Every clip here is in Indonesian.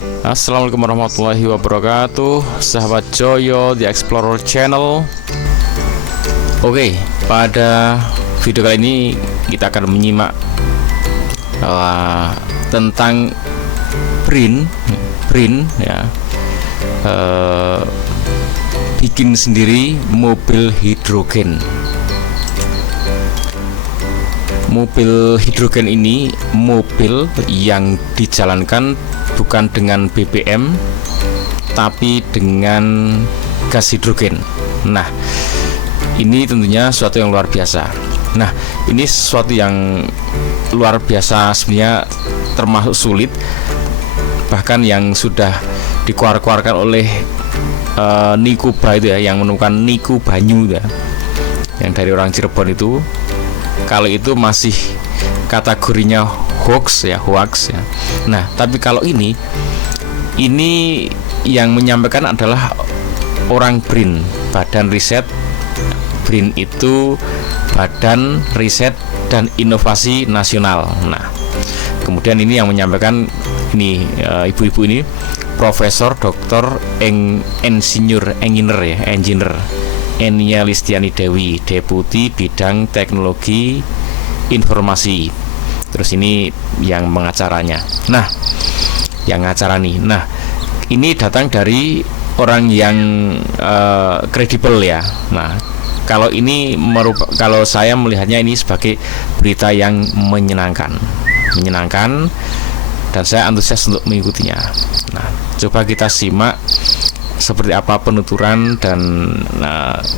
Assalamualaikum warahmatullahi wabarakatuh, sahabat Joyo The Explorer Channel. Oke, pada video kali ini kita akan menyimak tentang print ya, bikin sendiri mobil hidrogen. Mobil hidrogen ini mobil yang dijalankan bukan dengan BBM tapi dengan gas hidrogen. Nah, ini tentunya sesuatu yang luar biasa. Nah, ini sesuatu yang luar biasa sebenarnya, termasuk sulit, bahkan yang sudah dikeluarkan oleh Nikuba itu ya, yang menemukan Niku Banyu ya, yang dari orang Cirebon itu. Kalau itu masih kategorinya hoax ya. Nah, tapi kalau ini yang menyampaikan adalah orang BRIN, Badan Riset. BRIN itu Badan Riset dan Inovasi Nasional. Nah, kemudian ini yang menyampaikan ini ibu-ibu ini Profesor Dr. Engineer Enia Listiani Dewi, Deputi Bidang Teknologi Informasi. Terus ini yang mengacaranya. Nah, yang ngacara nih. Nah, ini datang dari orang yang kredibel ya. Nah, kalau kalau saya melihatnya ini sebagai berita yang menyenangkan, dan saya antusias untuk mengikutinya. Nah, coba kita simak seperti apa penuturan dan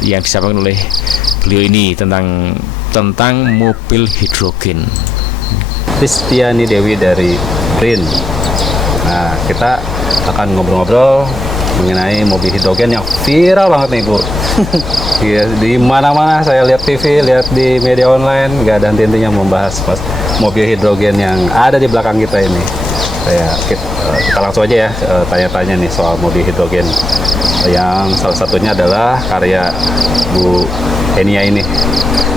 yang disampaikan oleh beliau ini tentang mobil hidrogen. Listiani Dewi dari BRIN. Nah, kita akan ngobrol-ngobrol mengenai mobil hidrogen yang viral banget nih, Bu. Di mana-mana saya lihat TV, lihat di media online, nggak ada henti-hentinya membahas mobil hidrogen yang ada di belakang kita ini. Kita langsung aja ya tanya-tanya nih soal mobil hidrogen, yang salah satunya adalah karya Bu Enia ini.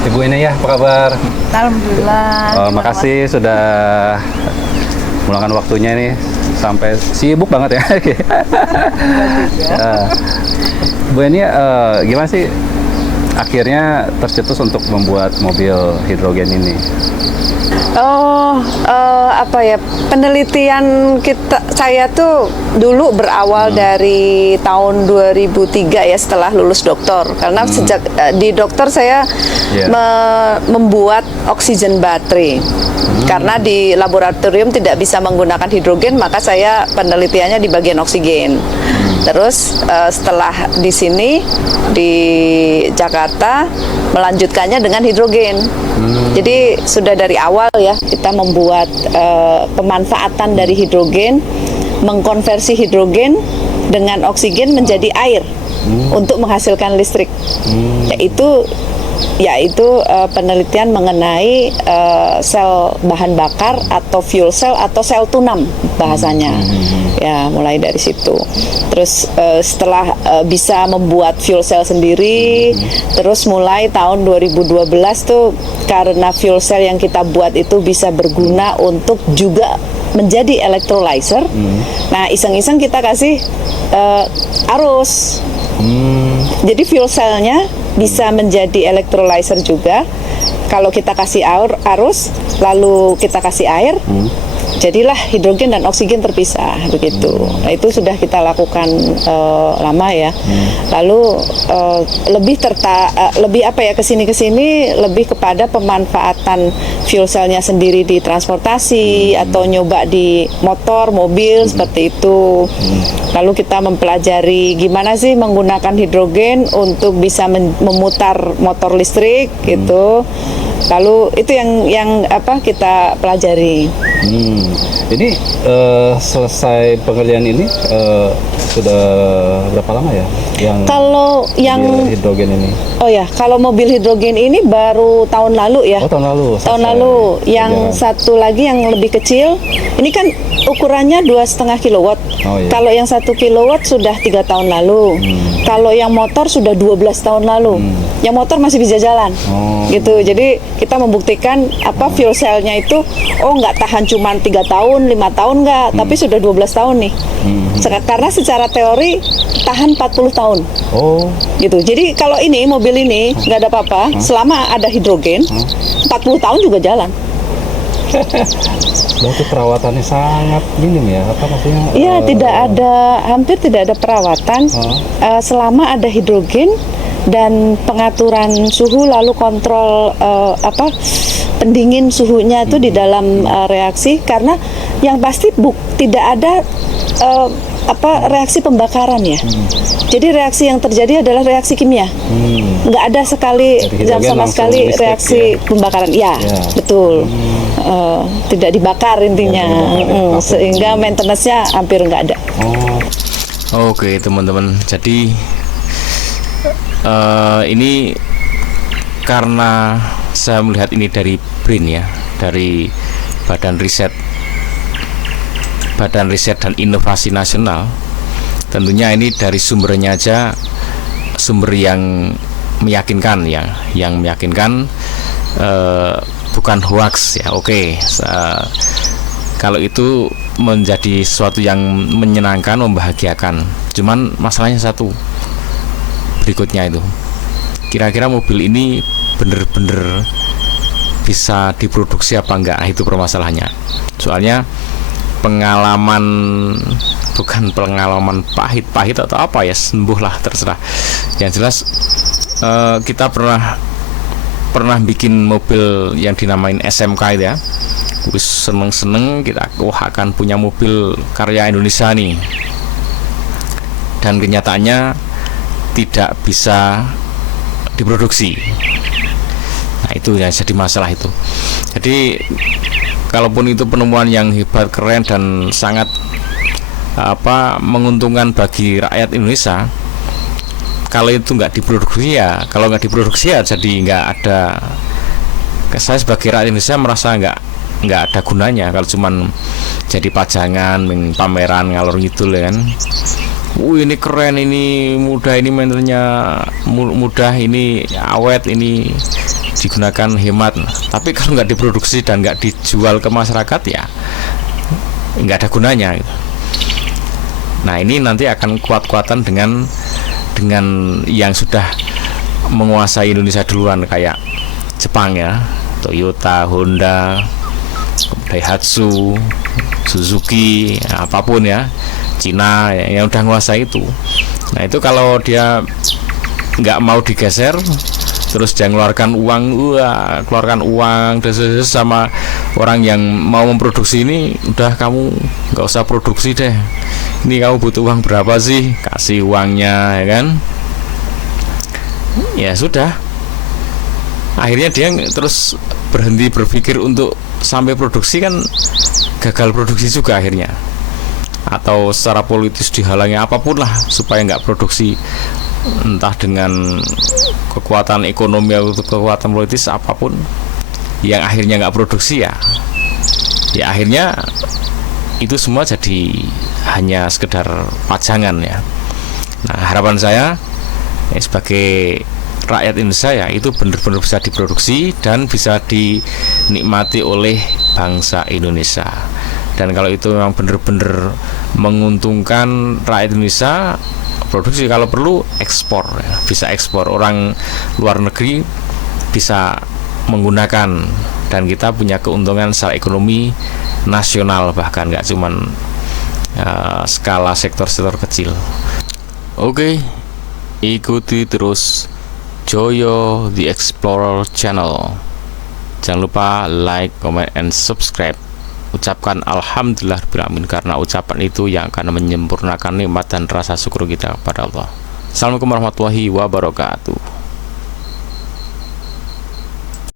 Ibu Enia, apa kabar? Alhamdulillah. Makasih sudah meluangkan waktunya nih, sampai sibuk banget ya. Bu Enia, gimana sih akhirnya tercetus untuk membuat mobil hidrogen ini? Penelitian saya tuh dulu berawal dari tahun 2003 ya, setelah lulus doktor. Karena sejak di dokter saya membuat oksigen baterai. Karena di laboratorium tidak bisa menggunakan hidrogen, maka saya penelitiannya di bagian oksigen. Terus setelah di sini di Jakarta melanjutkannya dengan hidrogen. Jadi sudah dari awal ya kita membuat pemanfaatan dari hidrogen, mengkonversi hidrogen dengan oksigen menjadi air untuk menghasilkan listrik. Yaitu penelitian mengenai sel bahan bakar atau fuel cell atau sel tunam bahasanya. Ya, mulai dari situ. Terus setelah bisa membuat fuel cell sendiri, terus mulai tahun 2012 tuh karena fuel cell yang kita buat itu bisa berguna untuk juga menjadi electrolyzer. Nah, iseng-iseng kita kasih arus. Jadi fuel cellnya bisa menjadi electrolyzer juga. Kalau kita kasih arus, lalu kita kasih air, jadilah hidrogen dan oksigen terpisah begitu. Nah, itu sudah kita lakukan lama ya. Lalu lebih kesini lebih kepada pemanfaatan fuel cellnya sendiri di transportasi atau nyoba di motor, mobil seperti itu. Lalu kita mempelajari gimana sih menggunakan hidrogen untuk bisa memutar motor listrik gitu. Lalu itu yang kita pelajari. Ini selesai pengerjaan ini sudah berapa lama ya? yang Kalau yang mobil hidrogen ini? oh ya, kalau mobil hidrogen ini baru tahun lalu ya. Oh, tahun lalu. Tahun selesai. lalu. Yang Jalan. satu lagi yang lebih kecil, ini kan ukurannya 2,5 kilowatt. Oh, iya. Kalau yang 1 kilowatt sudah 3 tahun lalu. Kalau yang motor sudah 12 tahun lalu. Yang motor masih bisa jalan. Oh. Gitu. Jadi kita membuktikan apa fuel cell-nya itu nggak tahan cuma 3 tahun, 5 tahun nggak, tapi sudah 12 tahun nih. Karena secara teori tahan 40 tahun. Oh, Gitu. Jadi kalau ini mobil ini nggak ada apa-apa, selama ada hidrogen, 40 tahun juga jalan. berarti perawatannya sangat minim ya? Apa maksudnya? Iya, hampir tidak ada perawatan selama ada hidrogen dan pengaturan suhu, lalu kontrol pendingin suhunya itu di dalam reaksi, karena yang pasti tidak ada reaksi pembakaran ya. Jadi reaksi yang terjadi adalah reaksi kimia. Nggak ada sekali Dari sama hidrogen sekali langsung listrik reaksi pembakaran. Ya, Ya. betul. Tidak dibakar intinya. Sehingga maintenance-nya hampir nggak ada. Oh, Oke teman-teman, jadi ini karena saya melihat ini dari BRIN ya, dari Badan Riset dan Inovasi Nasional. Tentunya ini dari sumbernya aja sumber yang meyakinkan ya, yang meyakinkan, bukan hoax ya. Oke, kalau itu menjadi sesuatu yang menyenangkan, membahagiakan. Cuman masalahnya satu, berikutnya itu, kira-kira mobil ini bener-bener bisa diproduksi apa enggak, itu permasalahannya. Soalnya bukan pengalaman pahit atau apa ya, sembuh lah, terserah. Yang jelas kita pernah bikin mobil yang dinamain SMK itu ya. Wis seneng kita akan punya mobil karya Indonesia nih, dan kenyataannya tidak bisa diproduksi. Nah itu yang jadi masalah itu. Jadi kalaupun itu penemuan yang hebat, keren, dan sangat menguntungkan bagi rakyat Indonesia, kalau itu nggak diproduksi ya, jadi nggak ada. Saya sebagai rakyat Indonesia merasa nggak ada gunanya kalau cuman jadi pajangan, pameran ngalor ngidul ya kan. Ini keren, ini mudah, ini maintenance-nya mudah, ini awet, ini digunakan hemat. Tapi kalau nggak diproduksi dan nggak dijual ke masyarakat ya nggak ada gunanya gitu. Nah ini nanti akan kuat-kuatan dengan yang sudah menguasai Indonesia duluan, kayak Jepang ya, Toyota, Honda, Daihatsu, Suzuki, apapun ya, Cina yang udah menguasai itu. Nah itu kalau dia nggak mau digeser, terus dia keluarkan uang sama orang yang mau memproduksi ini, udah kamu nggak usah produksi deh, ini kamu butuh uang berapa sih, kasih uangnya ya kan. Ya sudah, akhirnya dia terus berhenti berpikir untuk sampai produksi, kan gagal produksi juga akhirnya, atau secara politis dihalangi apapun lah supaya nggak produksi, entah dengan kekuatan ekonomi atau kekuatan politis apapun, yang akhirnya nggak produksi ya akhirnya itu semua jadi hanya sekedar pajangan ya. Nah harapan saya sebagai rakyat Indonesia ya, itu benar-benar bisa diproduksi dan bisa dinikmati oleh bangsa Indonesia. Dan kalau itu memang benar-benar menguntungkan rakyat Indonesia, produksi, kalau perlu ekspor ya. Bisa ekspor, orang luar negeri bisa menggunakan, dan kita punya keuntungan secara ekonomi nasional, bahkan nggak cuman skala sektor-sektor kecil. Oke, ikuti terus Joyo The Explorer Channel. Jangan lupa like, comment, and subscribe. Ucapkan alhamdulillahirrahmanirrahim, karena ucapan itu yang akan menyempurnakan nikmat dan rasa syukur kita kepada Allah. Assalamualaikum warahmatullahi wabarakatuh.